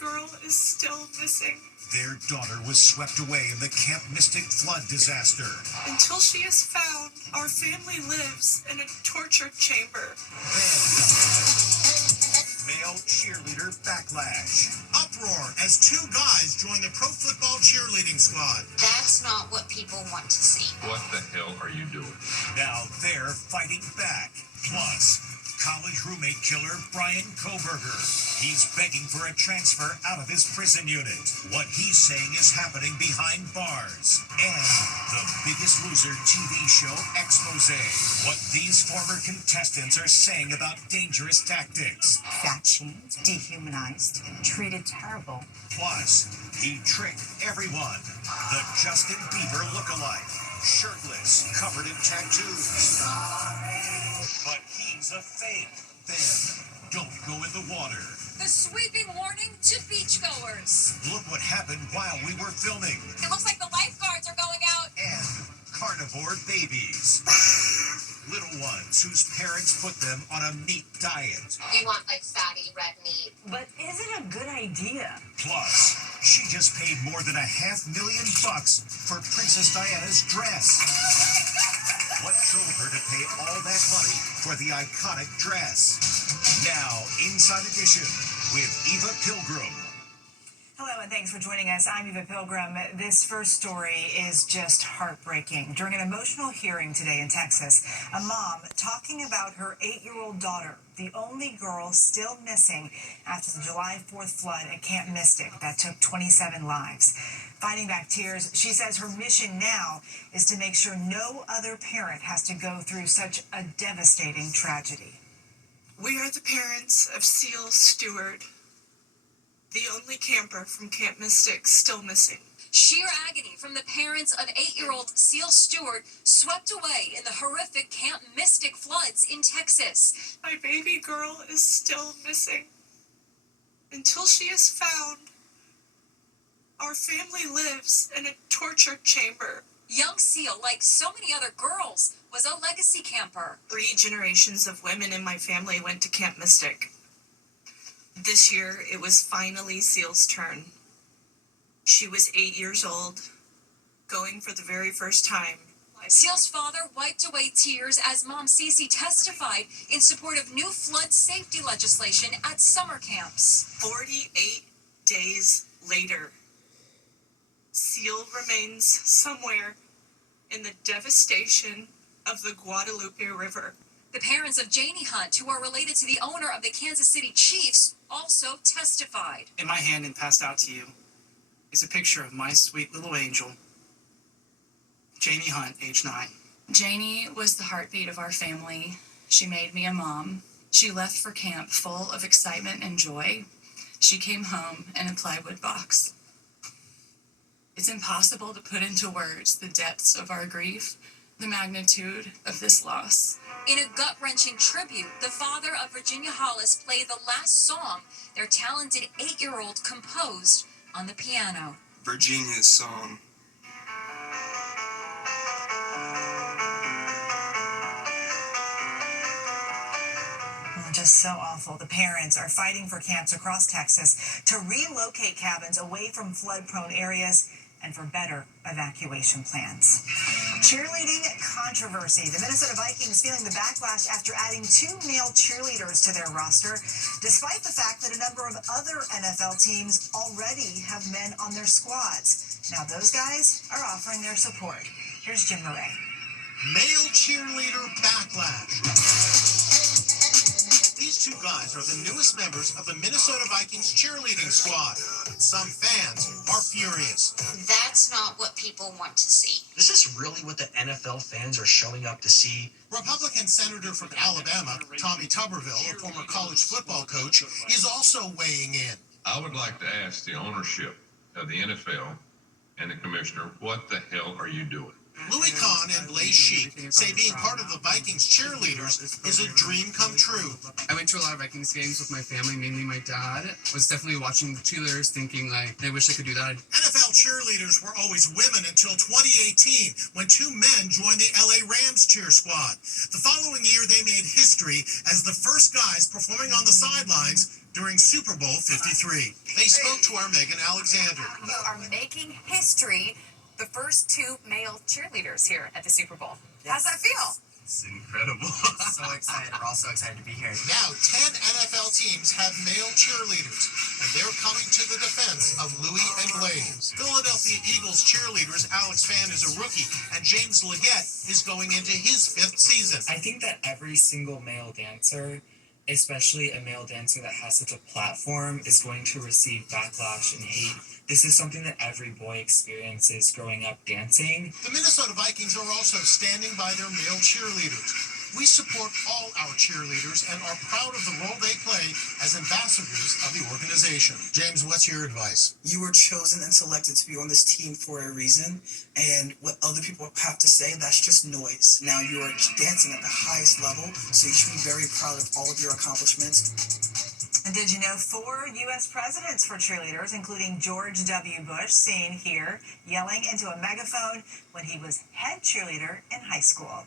girl is still missing. Their daughter was swept away in the Camp Mystic flood disaster. Until she is found, our family lives in a torture chamber. Male cheerleader backlash. Uproar as two guys join the pro football cheerleading squad. That's not what people want to see. What the hell are you doing? Now they're fighting back. Plus, college roommate killer Brian Koberger. He's begging for a transfer out of his prison unit. What he's saying is happening behind bars. And the Biggest Loser TV show expose. What these former contestants are saying about dangerous tactics. Fat shamed, dehumanized, treated terrible. Plus, he tricked everyone. The Justin Bieber lookalike. Shirtless, covered in tattoos. But he's a fake. Then, don't go in the water. The sweeping warning to beachgoers. Look what happened while we were filming. It looks like the lifeguards are going out. And carnivore babies. Little ones whose parents put them on a meat diet. You want like fatty red meat. But is it a good idea? Plus, she just paid more than $500,000 for Princess Diana's dress. What drove her to pay all that money for the iconic dress? Now, Inside Edition with Eva Pilgrim. Hello, and thanks for joining us. I'm Eva Pilgrim. This first story is just heartbreaking. During an emotional hearing today in Texas, a mom talking about her 8-year-old daughter, the only girl still missing after the July 4th flood at Camp Mystic that took 27 lives. Fighting back tears, she says her mission now is to make sure no other parent has to go through such a devastating tragedy. We are the parents of Seal Stewart, the only camper from Camp Mystic still missing. Sheer agony from the parents of 8-year-old Seal Stewart swept away in the horrific Camp Mystic floods in Texas. My baby girl is still missing. Until she is found, our family lives in a torture chamber. Young Seal, like so many other girls, was a legacy camper. 3 generations of women in my family went to Camp Mystic. This year, it was finally Seal's turn. She was 8 years old, going for the very first time. Seal's father wiped away tears as Mom Cece testified in support of new flood safety legislation at summer camps. 48 days later, Seal remains somewhere in the devastation of the Guadalupe River. The parents of Janie Hunt, who are related to the owner of the Kansas City Chiefs, also testified. In my hand and passed out to you is a picture of my sweet little angel, Janie Hunt, age 9. Janie was the heartbeat of our family. She made me a mom. She left for camp full of excitement and joy. She came home in a plywood box. It's impossible to put into words the depths of our grief, the magnitude of this loss. In a gut-wrenching tribute, the father of Virginia Hollis played the last song their talented 8-year-old composed on the piano. Virginia's song. Just so awful. The parents are fighting for camps across Texas to relocate cabins away from flood-prone areas and for better evacuation plans. Cheerleading controversy. The Minnesota Vikings feeling the backlash after adding 2 male cheerleaders to their roster, despite the fact that a number of other NFL teams already have men on their squads. Now those guys are offering their support. Here's Jim Murray. Male cheerleader backlash. These 2 guys are the newest members of the Minnesota Vikings cheerleading squad. Some fans are furious. That's not what people want to see. This is really what the NFL fans are showing up to see. Republican Senator from Alabama, Tommy Tuberville, a former college football coach, is also weighing in. I would like to ask the ownership of the NFL and the commissioner, what the hell are you doing? Louis Kahn and Blaze Sheik say being part of the Vikings cheerleaders is a dream come true. I went to a lot of Vikings games with my family, mainly my dad. Was definitely watching the cheerleaders thinking, like, I wish I could do that. NFL cheerleaders were always women until 2018, when two men joined the LA Rams cheer squad. The following year, they made history as the first guys performing on the sidelines during Super Bowl 53. They spoke to our Megan Alexander. You are making history, the first two male cheerleaders here at the Super Bowl. How's that feel? It's incredible. So excited. We're all so excited to be here. Now 10 NFL teams have male cheerleaders, and they're coming to the defense of Louis and Blaze. Philadelphia Eagles cheerleaders Alex Fan is a rookie, and James Leggett is going into his 5th season. I think that every single male dancer, especially a male dancer that has such a platform, is going to receive backlash and hate. This is something that every boy experiences growing up dancing. The Minnesota Vikings are also standing by their male cheerleaders. We support all our cheerleaders and are proud of the role they play as ambassadors of the organization. James, what's your advice? You were chosen and selected to be on this team for a reason, and what other people have to say, that's just noise. Now you are dancing at the highest level, so you should be very proud of all of your accomplishments. And did you know 4 U.S. presidents for cheerleaders, including George W. Bush, seen here yelling into a megaphone when he was head cheerleader in high school.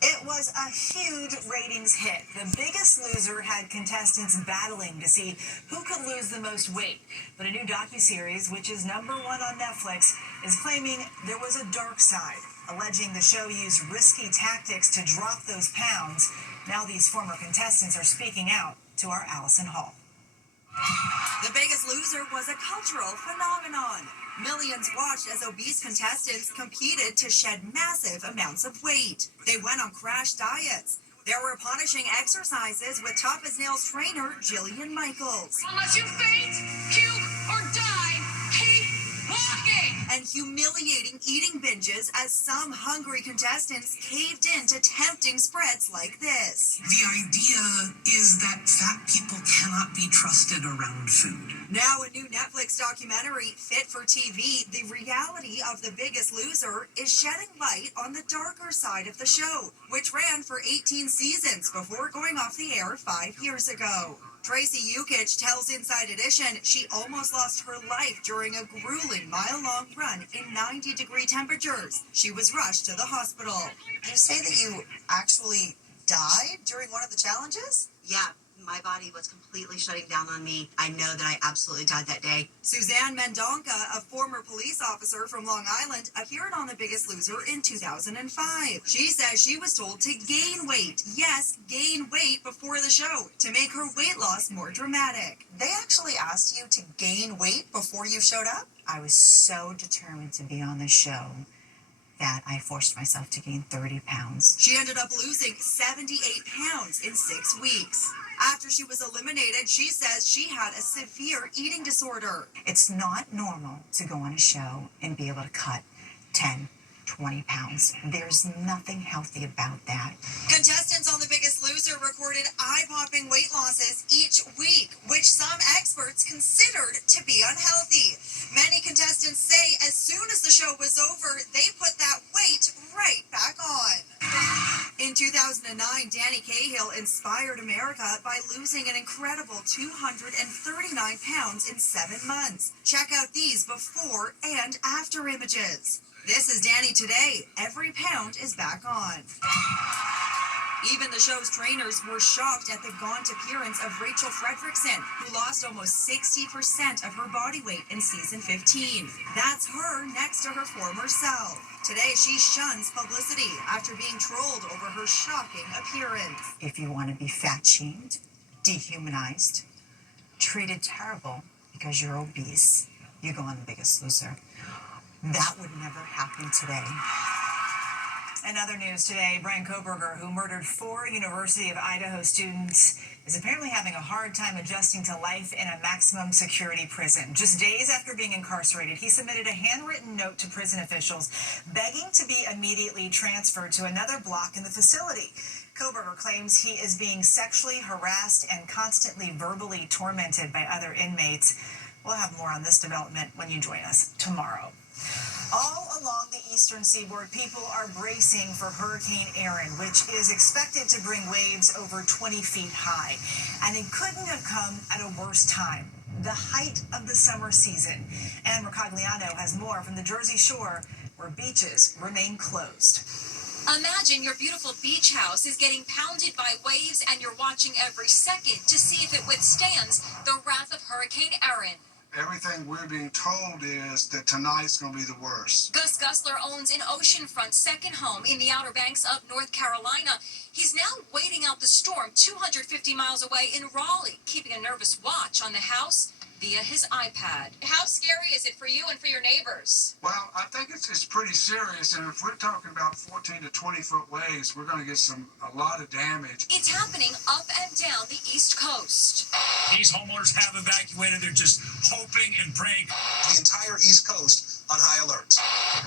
It was a huge ratings hit. The Biggest Loser had contestants battling to see who could lose the most weight. But a new docuseries, which is #1 on Netflix, is claiming there was a dark side, alleging the show used risky tactics to drop those pounds. Now these former contestants are speaking out to our Allison Hall. The Biggest Loser was a cultural phenomenon. Millions watched as obese contestants competed to shed massive amounts of weight. They went on crash diets. There were punishing exercises with tough as nails trainer Jillian Michaels. Unless you faint, puke, or die, keep walking! And humiliating eating binges as some hungry contestants caved in to tempting spreads like this. The idea is that fat people cannot be trusted around food. Now a new Netflix documentary, Fit for TV, the reality of The Biggest Loser, is shedding light on the darker side of the show, which ran for 18 seasons before going off the air 5 years ago. Tracy Yukich tells Inside Edition she almost lost her life during a grueling mile-long run in 90-degree temperatures. She was rushed to the hospital. You say that you actually died during one of the challenges? Yeah, my body was completely shutting down on me. I know that I absolutely died that day. Suzanne Mendonca, a former police officer from Long Island, appeared on The Biggest Loser in 2005. She says she was told to gain weight. Yes, gain weight before the show to make her weight loss more dramatic. They actually asked you to gain weight before you showed up? I was so determined to be on the show that I forced myself to gain 30 pounds. She ended up losing 78 pounds in 6 weeks. After she was eliminated, she says she had a severe eating disorder. It's not normal to go on a show and be able to cut 10, 20 pounds. There's nothing healthy about that. Contestants on The Biggest Loser recorded eye-popping weight losses each week, which some experts considered to be unhealthy. Many contestants say as soon as the show was over, they put that weight right back on. In 2009, Danny Cahill inspired America by losing an incredible 239 pounds in 7 months. Check out these before and after images. This is Danny today. Every pound is back on. Even the show's trainers were shocked at the gaunt appearance of Rachel Fredrickson, who lost almost 60% of her body weight in season 15. That's her next to her former self. Today, she shuns publicity after being trolled over her shocking appearance. If you want to be fat-shamed, dehumanized, treated terrible because you're obese, you go on The Biggest Loser. That would never happen today. In other news today, Brian Koberger, who murdered 4 University of Idaho students, is apparently having a hard time adjusting to life in a maximum security prison. Just days after being incarcerated, he submitted a handwritten note to prison officials begging to be immediately transferred to another block in the facility. Koberger claims he is being sexually harassed and constantly verbally tormented by other inmates. We'll have more on this development when you join us tomorrow. All along the eastern seaboard, people are bracing for Hurricane Erin, which is expected to bring waves over 20 feet high. And it couldn't have come at a worse time, the height of the summer season. Ann Mercogliano has more from the Jersey Shore, where beaches remain closed. Imagine your beautiful beach house is getting pounded by waves and you're watching every second to see if it withstands the wrath of Hurricane Erin. Everything we're being told is that tonight's going to be the worst. Gus Gusler owns an oceanfront second home in the Outer Banks of North Carolina. He's now waiting out the storm 250 miles away in Raleigh, keeping a nervous watch on the house via his iPad. How scary is it for you and for your neighbors? Well, I think it's pretty serious, and if we're talking about 14 to 20 foot waves, we're going to get a lot of damage. It's happening up and down the East Coast. These homeowners have evacuated. They're just hoping and praying. The entire East Coast on high alert.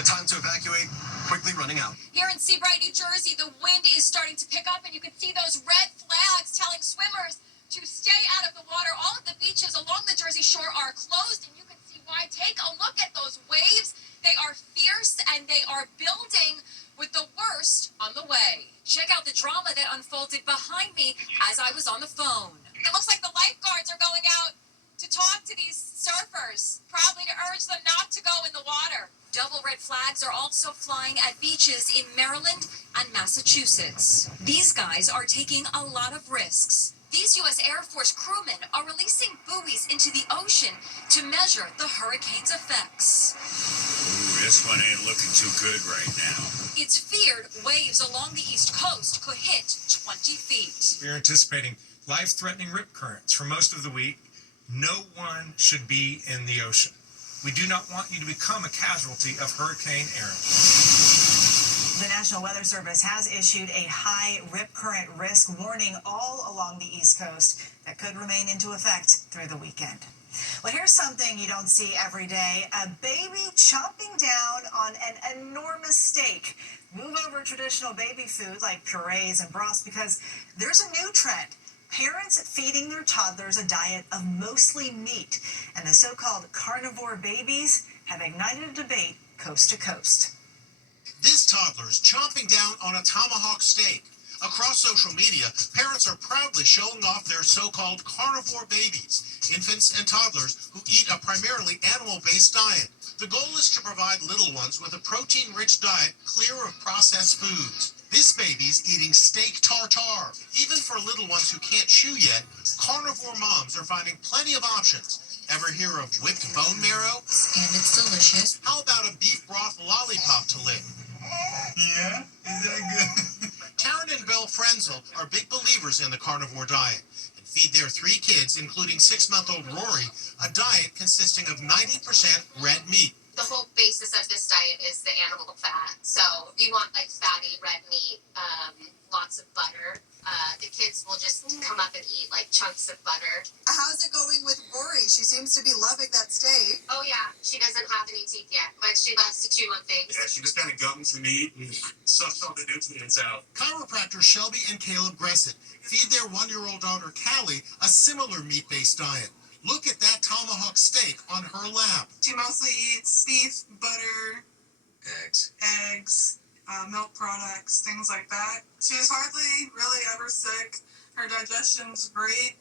The time to evacuate quickly running out. Here in Seabright, New Jersey, the wind is starting to pick up, and you can see those red flags telling swimmers to stay out of the water. All of the beaches along the Jersey Shore are closed, and you can see why. Take a look at those waves. They are fierce, and they are building with the worst on the way. Check out the drama that unfolded behind me as I was on the phone. It looks like the lifeguards are going out to talk to these surfers, probably to urge them not to go in the water. Double red flags are also flying at beaches in Maryland and Massachusetts. These guys are taking a lot of risks. These U.S. Air Force crewmen are releasing buoys into the ocean to measure the hurricane's effects. Ooh, this one ain't looking too good right now. It's feared waves along the East Coast could hit 20 feet. We're anticipating life-threatening rip currents for most of the week. No one should be in the ocean. We do not want you to become a casualty of Hurricane Erin. The National Weather Service has issued a high rip current risk warning all along the East Coast that could remain into effect through the weekend. Well, here's something you don't see every day. A baby chomping down on an enormous steak. Move over traditional baby food like purees and broths because there's a new trend. Parents feeding their toddlers a diet of mostly meat. And the so-called carnivore babies have ignited a debate coast to coast. This toddler's chomping down on a tomahawk steak. Across social media, parents are proudly showing off their so-called carnivore babies, infants and toddlers who eat a primarily animal-based diet. The goal is to provide little ones with a protein-rich diet clear of processed foods. This baby's eating steak tartare. Even for little ones who can't chew yet, carnivore moms are finding plenty of options. Ever hear of whipped bone marrow? And it's delicious. How about a beef broth lollipop to lick? Yeah? Is that good? Karen and Bill Frenzel are big believers in the carnivore diet and feed their 3 kids, including 6-month-old Rory, a diet consisting of 90% red meat. The whole basis of this diet is the animal fat. So you want like fatty red meat, lots of butter. The kids will just come up and eat like chunks of butter. How's it going with Rory? She seems to be loving that steak. Oh yeah, she doesn't have any teeth yet, but she loves to chew on things. Yeah, she just kind of gums the meat and sucks all the nutrients out. Chiropractor Shelby and Caleb Gressett feed their 1-year-old daughter Callie a similar meat-based diet. Look at that tomahawk steak on her lap. She mostly eats beef, butter, eggs, milk products, things like that. She's hardly really ever sick. Her digestion's great.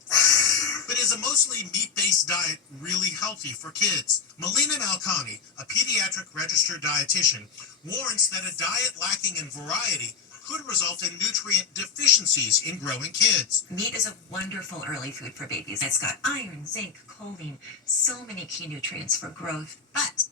But is a mostly meat-based diet really healthy for kids? Melina Malkani, a pediatric registered dietitian, warns that a diet lacking in variety could result in nutrient deficiencies in growing kids. Meat is a wonderful early food for babies. It's got iron, zinc, choline, so many key nutrients for growth. But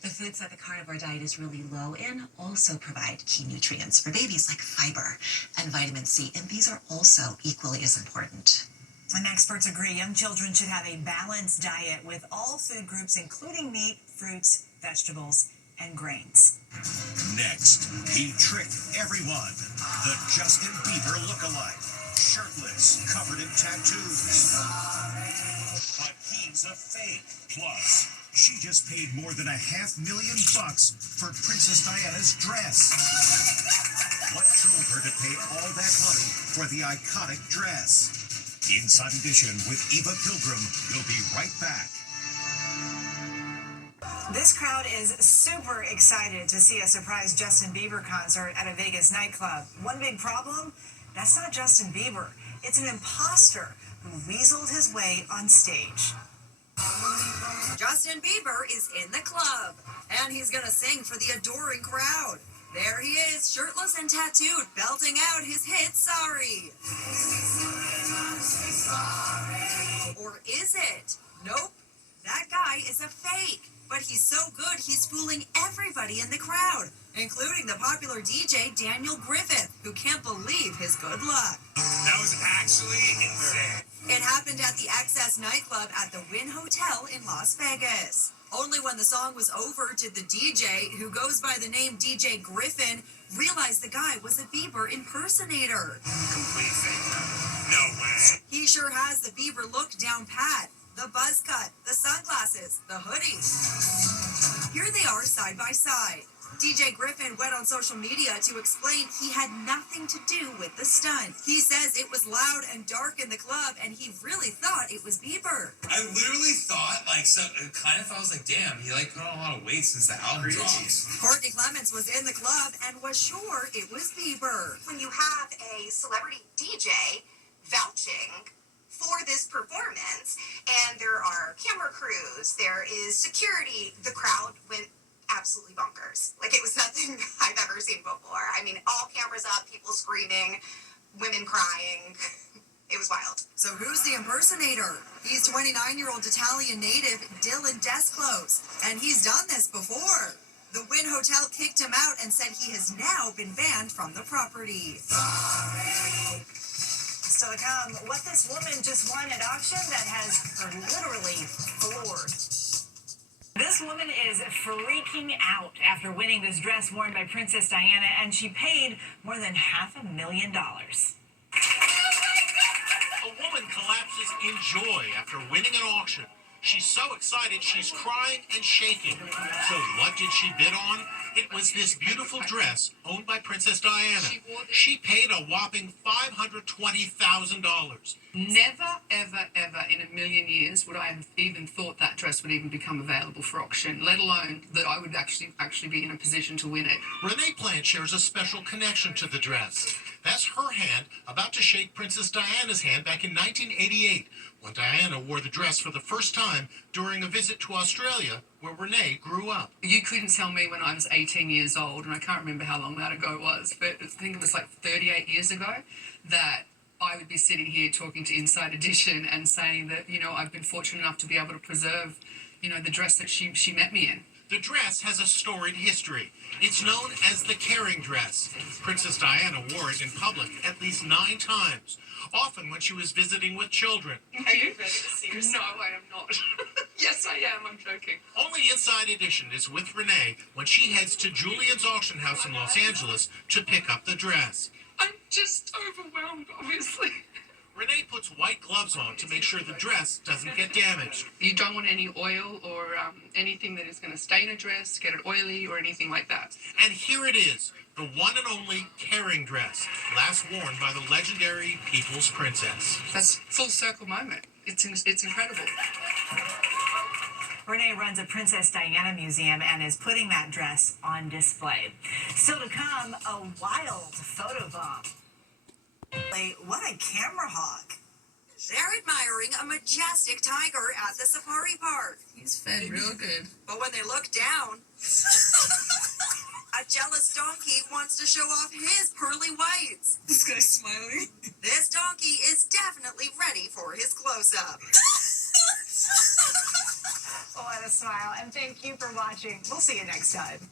the foods that the carnivore diet is really low in also provide key nutrients for babies like fiber and vitamin C, and these are also equally as important. And experts agree young children should have a balanced diet with all food groups, including meat, fruits, vegetables, and grains. Next, he tricked everyone. The Justin Bieber lookalike. Shirtless, covered in tattoos. But he's a fake. Plus, she just paid more than $500,000 for Princess Diana's dress. What drove her to pay all that money for the iconic dress? Inside Edition with Eva Pilgrim. We'll be right back. This crowd is super excited to see a surprise Justin Bieber concert at a Vegas nightclub. One big problem? That's not Justin Bieber. It's an imposter who weaseled his way on stage. Justin Bieber is in the club, and he's gonna sing for the adoring crowd. There he is, shirtless and tattooed, belting out his hit Sorry. Or is it? Nope. That guy is a fake. But he's so good, he's fooling everybody in the crowd, including the popular DJ Daniel Griffith, who can't believe his good luck. That was actually insane. It happened at the XS nightclub at the Wynn Hotel in Las Vegas. Only when the song was over did the DJ, who goes by the name DJ Griffin, realize the guy was a Bieber impersonator. Complete fake. No way. He sure has the Bieber look down pat. The buzz cut, the sunglasses, the hoodie. Here they are side by side. DJ Griffin went on social media to explain he had nothing to do with the stunt. He says it was loud and dark in the club and he really thought it was Bieber. I literally thought, it kind of felt like, damn, he put on a lot of weight since the album dropped. Courtney Clemens was in the club and was sure it was Bieber. When you have a celebrity DJ vouching for this performance, and there are camera crews, there is security, the crowd went absolutely bonkers. It was nothing I've ever seen before. I mean, all cameras up, people screaming, women crying. It was wild. So who's the impersonator? He's 29-year-old Italian native Dylan Desclose, and he's done this before. The Wynn Hotel kicked him out and said he has now been banned from the property. Still to come, what this woman just won at auction that has her literally floored. This woman is freaking out after winning this dress worn by Princess Diana, and she paid more than $500,000. A woman collapses in joy after winning an auction. She's so excited she's crying and shaking. So what did she bid on? It was this beautiful dress owned by Princess Diana. She paid a whopping $520,000. Never, ever, ever in a million years would I have even thought that dress would even become available for auction, let alone that I would actually be in a position to win it. Renee Plant shares a special connection to the dress. That's her hand about to shake Princess Diana's hand back in 1988, when Diana wore the dress for the first time during a visit to Australia, where Renee grew up. You couldn't tell me when I was 18 years old, and I can't remember how long that ago was, but I think it was 38 years ago, that I would be sitting here talking to Inside Edition and saying that, I've been fortunate enough to be able to preserve, the dress that she met me in. The dress has a storied history. It's known as the caring dress. Princess Diana wore it in public at least 9 times, often when she was visiting with children. Are you ready to see yourself? No, I am not. Yes, I am. I'm joking. Only Inside Edition is with Renee when she heads to Julian's auction house in Los Angeles to pick up the dress. I'm just overwhelmed, obviously. Renee puts white gloves on to make sure the dress doesn't get damaged. You don't want any oil or anything that is going to stain a dress, get it oily, or anything like that. And here it is, the one and only caring dress, last worn by the legendary People's Princess. That's a full circle moment. It's incredible. Renee runs a Princess Diana museum and is putting that dress on display. Still to come, a wild photo bomb. What a camera hawk. They're admiring a majestic tiger at the safari park. He's fed real good. But when they look down, a jealous donkey wants to show off his pearly whites. This guy's smiling. This donkey is definitely ready for his close-up. What a smile, and thank you for watching. We'll see you next time.